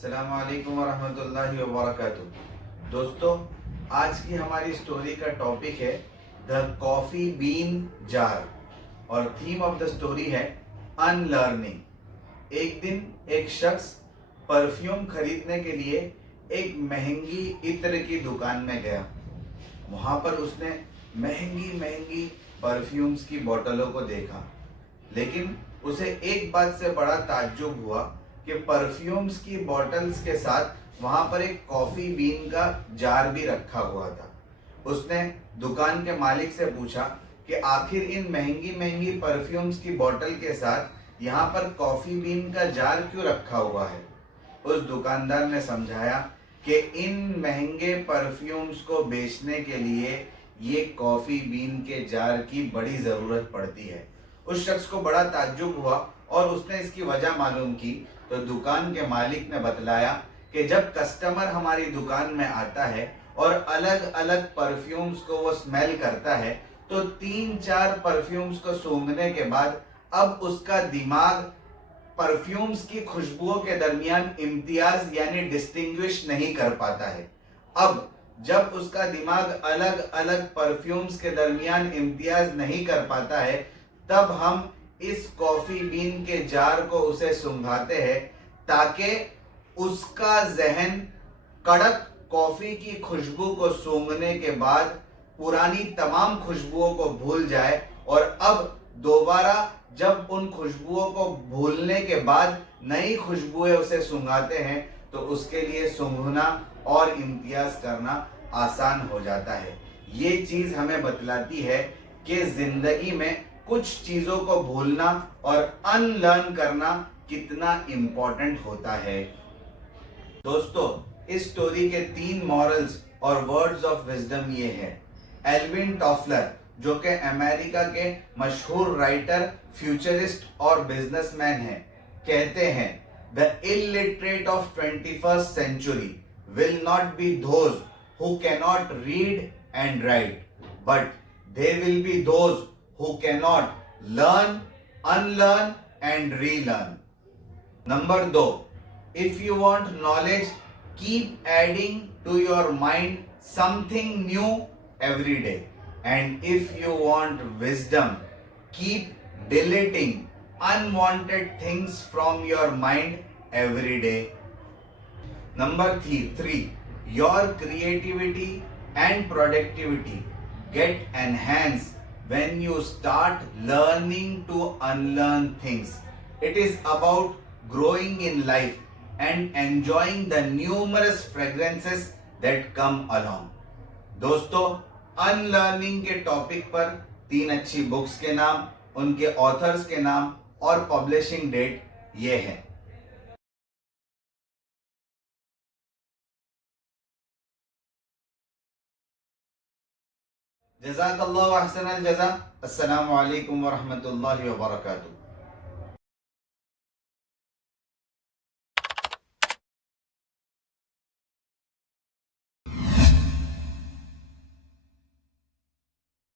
अस्सलामुअलैकुम वरहमतुल्लाहि वबरकातुहू। दोस्तों, आज की हमारी स्टोरी का टॉपिक है द कॉफ़ी बीन जार और थीम ऑफ द स्टोरी है अनलर्निंग। एक दिन एक शख्स परफ्यूम खरीदने के लिए एक महंगी इत्र की दुकान में गया। वहां पर उसने महंगी महंगी परफ्यूम्स की बोतलों को देखा, लेकिन उसे एक बात से बड़ा ताज्जुब हुआ कि परफ्यूम्स की बोतल्स के साथ वहां पर एक कॉफी बीन का जार भी रखा हुआ था। उसने दुकान के मालिक से पूछा कि आखिर इन महंगी महंगी परफ्यूम्स की बोतल के साथ यहाँ पर कॉफी बीन का जार क्यों रखा हुआ है। उस दुकानदार ने समझाया कि इन महंगे परफ्यूम्स को बेचने के लिए ये कॉफी बीन के जार की बड़ी जरूरत पड़ती है। उस शख्स को बड़ा ताज्जुब हुआ और उसने इसकी वजह मालूम की तो दुकान के मालिक ने बतलाया कि जब कस्टमर हमारी दुकान में आता है और अलग अलग परफ्यूम्स को वो स्मेल करता है तो 3-4 परफ्यूम्स को सूंघने के बाद अब उसका दिमाग परफ्यूम्स की खुशबुओं के दरमियान इम्तियाज यानी डिस्टिंग्विश नहीं कर पाता है। अब जब उसका दिमाग अलग अलग परफ्यूम्स के दरमियान इम्तियाज नहीं कर पाता है, तब हम इस कॉफी बीन के जार को उसे सुंघाते हैं ताकि उसका जहन कड़क कॉफी की खुशबू को सूंघने के बाद पुरानी तमाम खुशबुओं को भूल जाए और अब दोबारा जब उन खुशबुओं को भूलने के बाद नई खुशबुएं उसे सूंघाते हैं तो उसके लिए सूंघना और इम्तियाज करना आसान हो जाता है। ये चीज हमें बतलाती है कि जिंदगी में कुछ चीजों को भूलना और अनलर्न करना कितना इंपॉर्टेंट होता है। दोस्तों, इस स्टोरी के 3 मॉरल्स और वर्ड्स ऑफ विजडम ये है। एल्विन टॉफलर, जो कि अमेरिका के मशहूर राइटर, फ्यूचरिस्ट और बिजनेसमैन हैं, कहते हैं the illiterate of 21st century will not be those who cannot read and write, but they will be those who cannot learn, unlearn and relearn. Number 2, if you want knowledge, keep adding to your mind something new every day. And if you want wisdom, keep deleting unwanted things from your mind every day. Number 3, your creativity and productivity get enhanced when you start learning to unlearn things. It is about growing in life and enjoying the numerous fragrances that come along. दोस्तों, unlearning के topic पर 3 अच्छी books के नाम, उनके authors के नाम और पब्लिशिंग डेट ये है। जज़ाकल्लाहु अहसनल जज़ा। अस्सलामु अलैकुम वरहमतुल्लाहि वबरकातुहू।